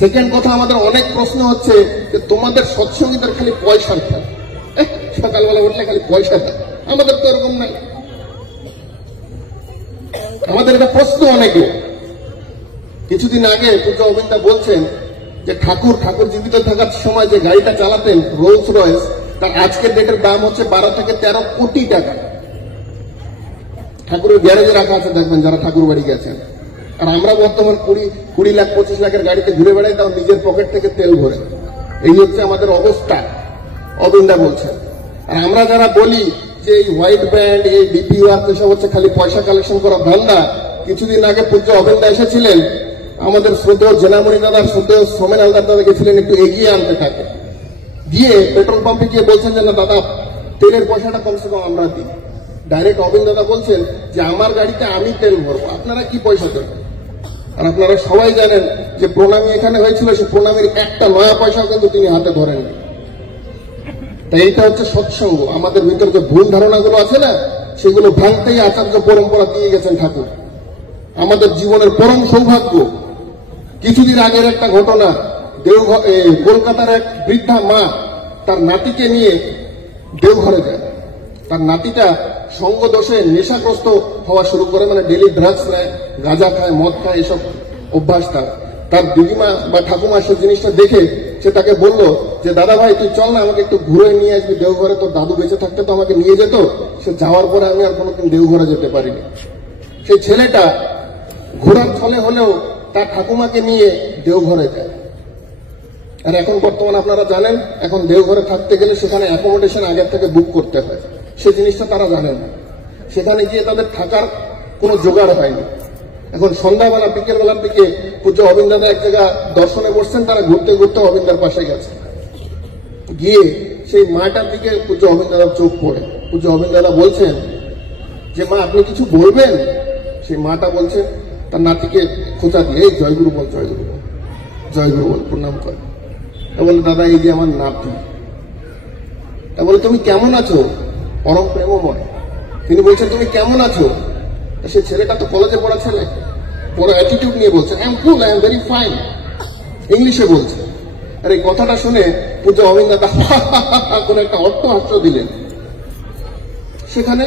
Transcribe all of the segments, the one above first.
Second কথা, আমাদের অনেক প্রশ্ন হচ্ছে যে তোমাদের সৎসঙ্গীদের খালি পয়সার খেলা, সকালবেলা উঠলে খালি পয়সা দেয়, আমাদের তো এরকম নাই। আমাদের এটা প্রশ্ন অনেকে। কিছুদিন আগে পূজ্য অবিন্দা বলছেন যে ঠাকুর জীবিত থাকার সময় যে গাড়িটা চালাতেন রোলস রয়েস, তার আজকের ডেটের দাম হচ্ছে 12 থেকে 13 কোটি টাকা। ঠাকুরের গ্যারেজে রাখা আছে, দেখবেন যারা ঠাকুর বাড়ি গেছেন। আর আমরা বর্তমান 20 লাখ 25 লাখের গাড়িতে ঘুরে বেড়াই, তাও নিজের পকেট থেকে তেল ভরে। এই হচ্ছে আমাদের অবস্থা, অবিন্দা বলছেন। আর আমরা যারা বলি যে এই হোয়াইট ব্যান্ড, এই ডিপি ওয়ার্ক এসব হচ্ছে খালি পয়সা কালেকশন করা ধান্দা। কিছুদিন আগে পূজ্য অবিন্দা এসেছিলেন, আমাদের শ্রদ্ধেয় জেনামণি দাদার, শ্রদ্ধেয় সোমেন হালদার দাদা গেছিলেন একটু এগিয়ে আনতে থাকে, গিয়ে পেট্রোল পাম্পে গিয়ে বলছেন যে না দাদা, তেলের পয়সাটা কমসে কম আমরা দিই। ডাইরেক্ট অবিন্দ দাদা বলছেন যে আমার গাড়িতে আমি তেল ভরবো, আপনারা কি পয়সা দেবেন? আর আপনারা সবাই জানেন যে প্রণামী এখানে হয়েছিল, সে প্রণামীর একটা নয়া পয়সাও কিন্তু তিনি হাতে ধরেননি। তাই এইটা হচ্ছে সৎসঙ্গ। আমাদের ভিতর যে ভুল ধারণাগুলো আছে না, সেগুলো ভাঙতেই আচার্য পরম্পরা দিয়ে গেছেন ঠাকুর। আমাদের জীবনের পরম সৌভাগ্য। কিছুদিন আগের একটা ঘটনা, কলকাতার এক বৃদ্ধা মা তার নাতিকে নিয়ে দেওঘরে যায়। তার নাতিটা সঙ্গ দোষে নেশাগ্রস্ত হওয়া শুরু করে, মানে ডেলি ড্রাগস নেয়, গাঁজা খায়, মদ খায়, এসব অভ্যাস তার দিদিমা বা ঠাকুমা সে জিনিসটা দেখে সে তাকে বলল যে দাদা ভাই তুই চল না, আমাকে একটু ঘুরে নিয়ে আসবি দেওঘরে, তোর দাদু বেঁচে থাকতে তো আমাকে নিয়ে যেত, সে যাওয়ার পরে আমি আর কোনোদিন দেওঘরে যেতে পারিনি। সেই ছেলেটা ঘোরার ছলে হলেও তার ঠাকুমাকে নিয়ে দেওঘরে যায়। আর এখন বর্তমান আপনারা জানেন, এখন দেওঘরে থাকতে গেলে সেখানে অ্যাকোমোডেশন আগের থেকে বুক করতে হয়। সে জিনিসটা তারা জানেন না। সেখানে গিয়ে তাদের থাকার কোনো জোগাড় হয়নি। এখন সন্ধ্যাবেলা বিকেল বেলার দিকে পূজ্য অবিন্দাদা এক জায়গা দর্শনে বসছেন, তারা ঘুরতে ঘুরতে অবিন্দার পাশে গেছে। গিয়ে সেই মাটার দিকে পূজ্য অবিন্দাদার চোখ পড়ে। পূজ্য অবিন্দাদা বলছেন যে মা আপনি কিছু বলবেন? সেই মাটা বলছে তার নাতিকে খোঁচা দিয়ে, এই জয়গুরু বল, জয়গুরু বল, জয়গুরু বল, প্রণাম করে। বলে দাদা এই যে আমার নাতি। তা বলে তুমি কেমন আছো? পরম প্রেমময়। তিনি বলছেন তুমি কেমন আছো? সে ছেলেটা তো কলেজে পড়া ছেলে, বড় অ্যাটিটিউড নিয়ে বলছে I am cool, I am very fine, ইংলিশে বলছে। আর এই কথাটা শুনে পূজ্য অবিন্দ দাদা কোনো একটা অট্টহাস্য দিলেন সেখানে।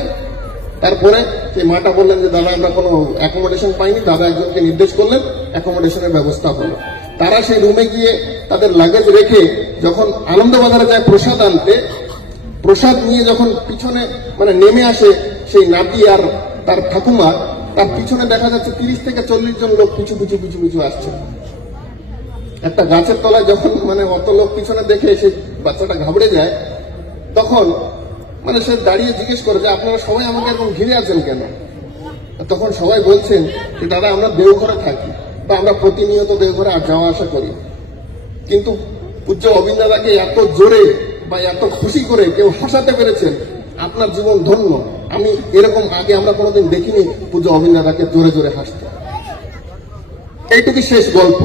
তারপরে সেই মাটা বললেন যে দাদা আমরা কোনো অ্যাকোমোডেশন পাইনি। দাদা একজনকে নির্দেশ করলেন, অ্যাকোমোডেশনের ব্যবস্থা হলো। তারা সেই রুমে গিয়ে তাদের লাগেজ রেখে যখন আনন্দবাজারে যায় প্রসাদ আনতে, প্রসাদ নিয়ে যখন পিছনে মানে নেমে আসে সেই নাতি আর তার ঠাকুমা, তার পিছনে দেখা যাচ্ছে 30 থেকে 40 জন লোক পিছু পিছু আসছে। একটা গাছের তলায় যখন মানে অত লোক পিছনে দেখে সেই বাচ্চাটা ঘাবড়ে যায়, তখন মানে সে দাঁড়িয়ে জিজ্ঞেস করে যে আপনারা সবাই আমাকে এরকম ঘিরে আছেন কেন? তখন সবাই বলছেন যে দাদা আমরা দেওঘরে থাকি, বা আমরা প্রতিনিয়ত দেওঘরে যাওয়া আসা করি। কিন্তু পূজ্য অবিন্দাদাকে এত জোরে বা এত খুশি করে কেউ হাসাতে পেরেছেন, আপনার জীবন ধন্য। আমি এরকম আগে আমরা কোনোদিন দেখিনি পূজ্য অবিন্দাদাকে জোরে জোরে হাসতে। এইটুকু শেষ গল্প।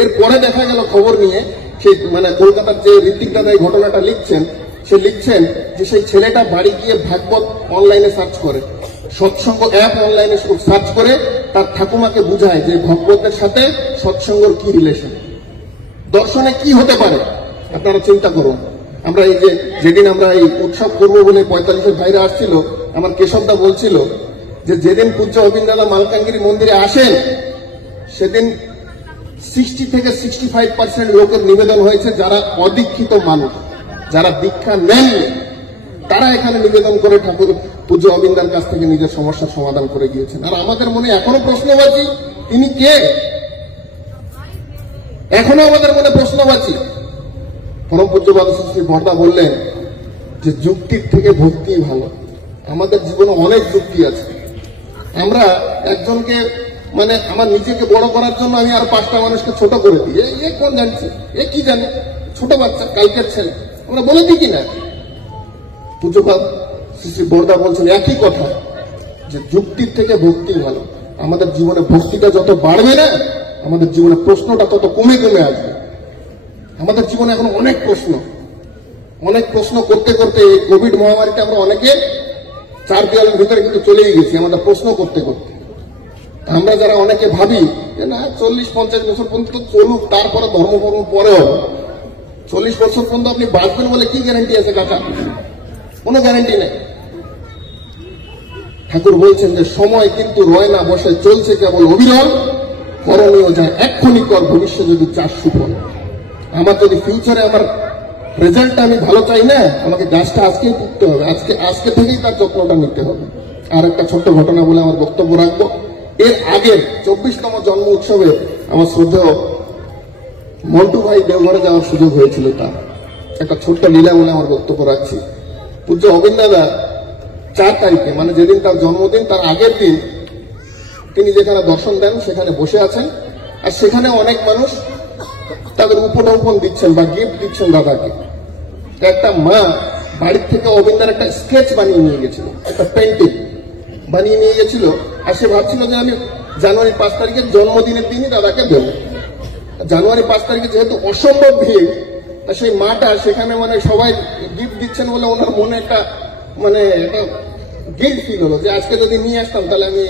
এরপরে দেখা গেল খবর নিয়ে সেই মানে কলকাতার যে ঋত্বিক দাদা এই ঘটনাটা লিখছেন, সে লিখছেন যে সেই ছেলেটা বাড়ি গিয়ে ভাগবত অনলাইনে সার্চ করে, সৎসঙ্গ অ্যাপ অনলাইনে সার্চ করে তার ঠাকুমাকে বুঝায় যে ভগবতের সাথে সৎসঙ্গর কি রিলেশন, দর্শনে কি হতে পারে। আপনারা চিন্তা করুন। আমরা এই যে যেদিন আমরা এই উৎসব করবো বলে 45-এর ভাইরা আসছিল, আমার কেশবদা বলছিল যে যেদিন পূজ্য অবিন্দাদা মালকানগিরি মন্দিরে আসেন সেদিন 60 থেকে 65% লোকের নিবেদন হয়েছে যারা অদীক্ষিত মানুষ, যারা দীক্ষা নেননি, তারা এখানে নিবেদন করে ঠাকুর পূজ্য অবিন্দার কাছ থেকে নিজের সমস্যার সমাধান করে গিয়েছেন। আর আমাদের মনে এখনো প্রশ্নবাচী তিনি কে, এখনো আমাদের মনে প্রশ্নবাচী। পরম পূজ্যপাদ শ্রী বর্দা বললেন যে যুক্তির থেকে ভক্তি ভালো। আমাদের জীবনে অনেক যুক্তি আছে। আমরা একজনকে মানে আমার নিজেকে বড় করার জন্য আমি আর 5টা মানুষকে ছোট করে দিই, এ কোন জানছে, এ কি জানে, ছোট বাচ্চা, কালকের ছেলে, আমরা বলে দিই কিনা। পূজ্যপাদ শ্রী বর্দা বলছেন একই কথা, যে যুক্তির থেকে ভক্তি ভালো। আমাদের জীবনে ভক্তিটা যত বাড়বে না, আমাদের জীবনে প্রশ্নটা তত কমে কমে আসবে। আমাদের জীবনে এখন অনেক প্রশ্ন করতে করতে এই কোভিড মহামারীতে আমরা অনেকে 4 দেওয়ালের ভিতরে কিন্তু চলেই গেছি আমাদের প্রশ্ন করতে করতে। আমরা যারা অনেকে ভাবি যে না 40-50 বছর পর্যন্ত চলুক, তারপরে ধর্মকর্ম পরেও 40 বছর পর্যন্ত আপনি বাঁচবেন বলে কি গ্যারান্টি আছে কাকা? কোনো গ্যারান্টি নেই। ঠাকুর বলছেন যে সময় কিন্তু রয় না বসে, চলছে কেবল অবিরল, করণীয় যা এক্ষুনি কর, ভবিষ্যৎ যদি চার সুফল। আমার যদি ফিউচারে আমার রেজাল্টটা আমি ভালো চাই না, আমাকে গাছটা আজকেই পুঁততে হবে, আজকে থেকেই তার যত্নটা নিতে হবে। আর একটা ছোট্ট ঘটনা বলে আমার বক্তব্য রাখবো। এর আগের 24তম জন্ম উৎসবে আমার শ্রদ্ধেয় মন্টু ভাই দেওঘরে যাওয়ার সুযোগ হয়েছিল। তার একটা ছোট্ট লীলা বলে আমার বক্তব্য রাখছি। পূজ্য অবিন দাদা 4 তারিখে, মানে যেদিন তার জন্মদিন, তার আগের দিন তিনি যেখানে দর্শন দেন সেখানে বসে আছেন, আর সেখানে অনেক মানুষ তাদের উপঢৌকন দিচ্ছেন বা গিফট দিচ্ছেন দাদাকে। একটা মা বাড়ির থেকে অবিন্দার একটা স্কেচ বানিয়ে নিয়ে গেছিল, একটা পেন্টিং বানিয়ে নিয়ে গেছিল, আর সে ভাবছিল যে আমি জানুয়ারি 5 তারিখের জন্মদিনের দিনই দাদাকে দেব। জানুয়ারি 5 তারিখে যেহেতু অসম্ভব ভিড়, তা সেই মাটা সেখানে মানে সবাই গিফট দিচ্ছেন বলে ওনার মনে একটা একটা গিল্ট ফিল হলো যে আজকে যদি নিয়ে আসতাম তাহলে আমি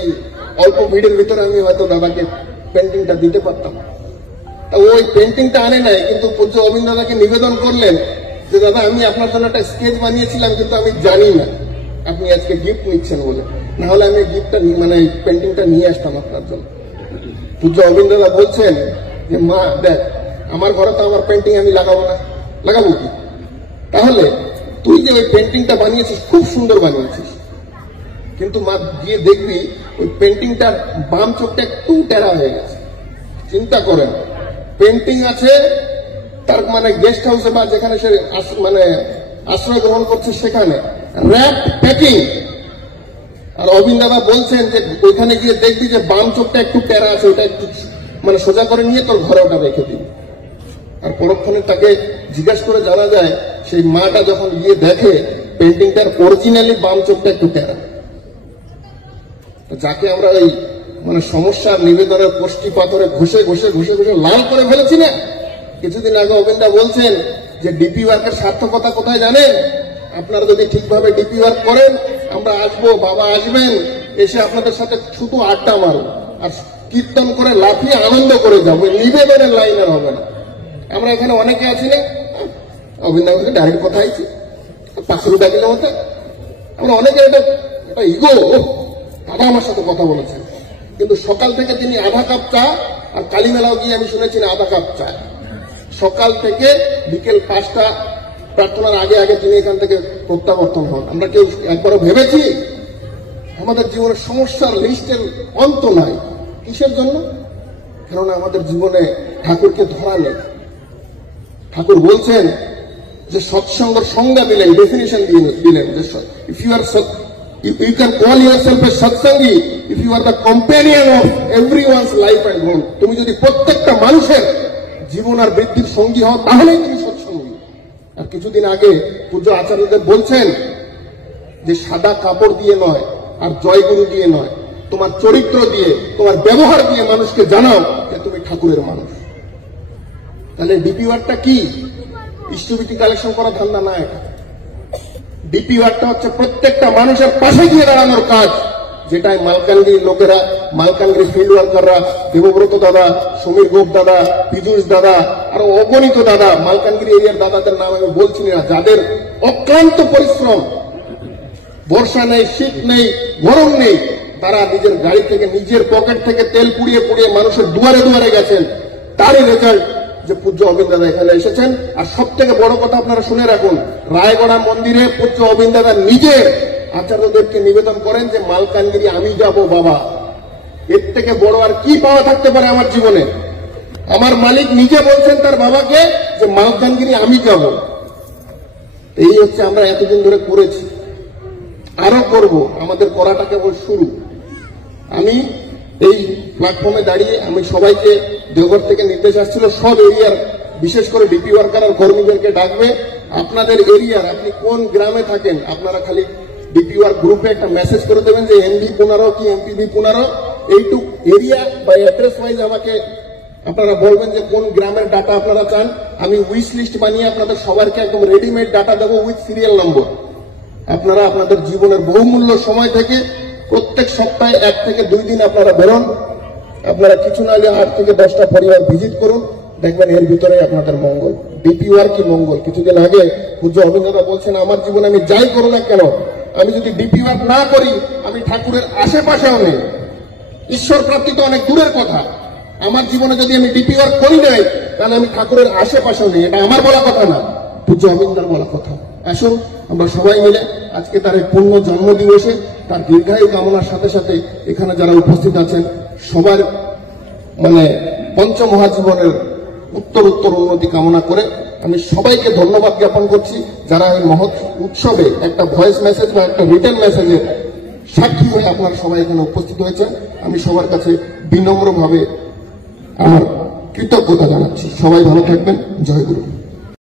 অল্প ভিড়ের ভিতরে আমি হয়তো দাদাকে পেন্টিংটা দিতে পারতাম। তা ওই পেন্টিংটা আনে নাই, কিন্তু পূজ্য অবিন দাদাকে নিবেদন করলেন যে দাদা আমি আপনার জন্য একটা স্কেচ বানিয়েছিলাম, কিন্তু আমি জানি না আপনি আজকে গিফট নিচ্ছেন বলে, না হলে আমি গিফটটা পেন্টিংটা নিয়ে আসতাম আপনার জন্য। পূজ্য অবিন দাদা বলছেন যে মা দেখ, আমার ঘরে তো আমার পেন্টিং আমি লাগাবো না, লাগাবো কি? তাহলে তুই যে ওই পেন্টিংটা বানিয়েছিস খুব সুন্দর বানিয়েছিস, কিন্তু মা গিয়ে দেখবি ওই পেন্টিংটার বাম চোখটা একটু টেরা হয়ে গেছে। চিন্তা করেন, পেন্টিং আছে তার গেস্ট হাউসে বা যেখানে সে আশ্রয় গ্রহণ করছে সেখানে র্যাপ প্যাকিং, আর অবিন দাদা বলছেন যে ওইখানে গিয়ে দেখবি যে বাম চোখটা একটু টেরা আছে, ওটা একটু সোজা করে নিয়ে তোর ঘরে ওটা রেখে দিবি। আর পরক্ষণে তাকে জিজ্ঞাসা করে জানা যায় সেই মাটা যখন গিয়ে দেখে পেন্টিংটার অরিজিনালি বাম চোখটা একটু টেরা। যাকে আমরা ওই সমস্যার নিবেদনের কোষ্ঠী পাথরে ঘষে ঘষে ঘষে ঘষে লাল করে ফেলেছি না। কিছুদিন আগে অবিন্দা বলছেন যে ডিপি ওয়ার্কের সার্থকতা কোথায় জানেন? আপনারা যদি ঠিকভাবে ডিপি ওয়ার্ক করেন, আমরা আসবো, বাবা আসবেন, এসে আপনাদের সাথে শুধু আড্ডা মারব আর কীর্তন করে লাফিয়ে আনন্দ করে যাবো, নিবেদনের লাইন আর হবে না। আমরা এখানে অনেকে আছি না, অবিন্দা ডাইরেক্ট কথা আইছি 500 টাকা কিলো মতো, আমরা অনেকের এটা ইগো, দাদা আমার সাথে কথা বলেছেন, কিন্তু সকাল থেকে তিনি আধা কাপ চা, আর কালীমেলাও গিয়ে আমি শুনেছি আধা কাপ চা, সকাল থেকে বিকেল 5টা প্রার্থনার আগে আগে তিনি এখান থেকে প্রত্যাবর্তন হন। আমরা কেউ একবারও ভেবেছি? আমাদের জীবনের সমস্যার লিস্টের অন্ত নাই। কিসের জন্য? কেননা আমাদের জীবনে ঠাকুরকে ধরা নেই। ঠাকুর বলছেন যে সৎসঙ্গের সংজ্ঞা দিলেন, ডেফিনিশন দিলেন যে you can call yourself a satsangi if you are the companion of everyone's life and growth. তুমি যদি প্রত্যেকটা মানুষের জীবন আর বৃদ্ধির সঙ্গী হও তাহলেই তুমি সৎসঙ্গী। আর কিছুদিন আগে পূজ্য আচার্যদেব বলছেন যে সাদা কাপড় দিয়ে নয় আর জয়গুরু দিয়ে নয়, তোমার চরিত্র দিয়ে, তোমার ব্যবহার দিয়ে মানুষকে জানাও যে তুমি ঠাকুরের মানুষ। তাহলে ডিপি ওয়ার্কটা কি? ইস্টুবিটি কালেকশন করা ধান্দা না। এটা ডিপি ওয়ার্কটা হচ্ছে প্রত্যেকটা মানুষের পাশে গিয়ে দাঁড়ানোর কাজ, যেটাই মালকানগিরির লোকেরা, মালকানগিরি ফিল্ড ওয়ার্কাররা, দেবব্রত দাদা, সমীর গোপ দাদা, পীযূষ দাদা, আর অগণিত দাদা, মালকানগিরি এরিয়ার দাদাদের নাম আমি বলছি না, যাদের অক্লান্ত পরিশ্রম, বর্ষা নেই, শীত নেই, গরম নেই, তারা নিজের গাড়ি থেকে, নিজের পকেট থেকে তেল পুড়িয়ে পুড়িয়ে মানুষের দুয়ারে দুয়ারে গেছেন। তারই রেজাল্ট যে পূজ্য অবিন দাদা এখানে এসেছেন। আর সব থেকে বড় কথা আপনারা শুনে রাখুন, রায়গড়া মন্দিরে পূজ্য অবিন দাদা নিজে আচার্যদেবকে নিবেদন করেন যে মালকানগিরি আমি যাব বাবা। এর থেকে বড় আর কি পাওয়া থাকতে পারে আমার জীবনে? আমার মালিক নিজে বলছেন তার বাবাকে যে মালকানগিরি আমি যাব। এই হচ্ছে আমরা এতদিন ধরে করেছি, আরো করব, আমাদের করাটা কেবল শুরু। আমি এই প্ল্যাটফর্মে দাঁড়িয়ে আমি সবাইকে, দেওঘর থেকে নির্দেশ আসছিল সব এরিয়ার, বিশেষ করে ডিপি ওয়ার্কার আর কর্মীদেরকে ডাকবে, আপনাদের এরিয়ার, আপনি কোন গ্রামে থাকেন, আপনারা খালি ডিপি ওয়ার্ক গ্রুপে একটা মেসেজ করে দেবেন যে এমবি 15 কি এমপিবি 15, এইটুক এরিয়া বা অ্যাড্রেস ওয়াইজ আমাকে আপনারা বলবেন যে কোন গ্রামের ডাটা আপনারা চান। আমি উইশ লিস্ট বানিয়ে আপনাদের সবাইকে একদম রেডিমেড ডাটা দেবো উইথ সিরিয়াল নম্বর। আপনারা আপনাদের জীবনের বহুমূল্য সময় থেকে প্রত্যেক সপ্তাহে 1 থেকে 2 দিন আপনারা বেরোন, আপনারা কিছু না হলে 8 থেকে 10টা পরিবার ভিজিট করুন, দেখবেন এর ভিতরে আপনাদের মঙ্গল। ডিপি ওয়ার্ক কি মঙ্গল? কিছুদিন আগে পূজ্য অভিনেতা বলছেন, আমার জীবনে আমি যাই করো না কেন, আমি যদি ডিপি ওয়ার্ক না করি আমি ঠাকুরের আশেপাশেও নেই। ঈশ্বর প্রাপ্তি তো অনেক দূরের কথা, আমার জীবনে যদি আমি ডিপি ওয়ার্ক করি নাই তাহলে আমি ঠাকুরের আশেপাশেও নেই। এটা আমার বলা কথা না, পূজ্য অবিন্দার বলা কথা। আসুন আমরা সবাই মিলে আজকে তার এই পূর্ণ জন্মদিবসে তার দীর্ঘায়ু কামনার সাথে সাথে এখানে যারা উপস্থিত আছেন সবার পঞ্চমহাজীবনের উত্তর উন্নতি কামনা করে আমি সবাইকে ধন্যবাদ জ্ঞাপন করছি, যারা এই মহৎ উৎসবে একটা ভয়েস মেসেজ বা একটা রিটেন মেসেজের সাক্ষী হয়ে আপনারা সবাই এখানে উপস্থিত হয়েছেন। আমি সবার কাছে বিনম্রভাবে আমার কৃতজ্ঞতা জানাচ্ছি। সবাই ভালো থাকবেন। জয় গুরু।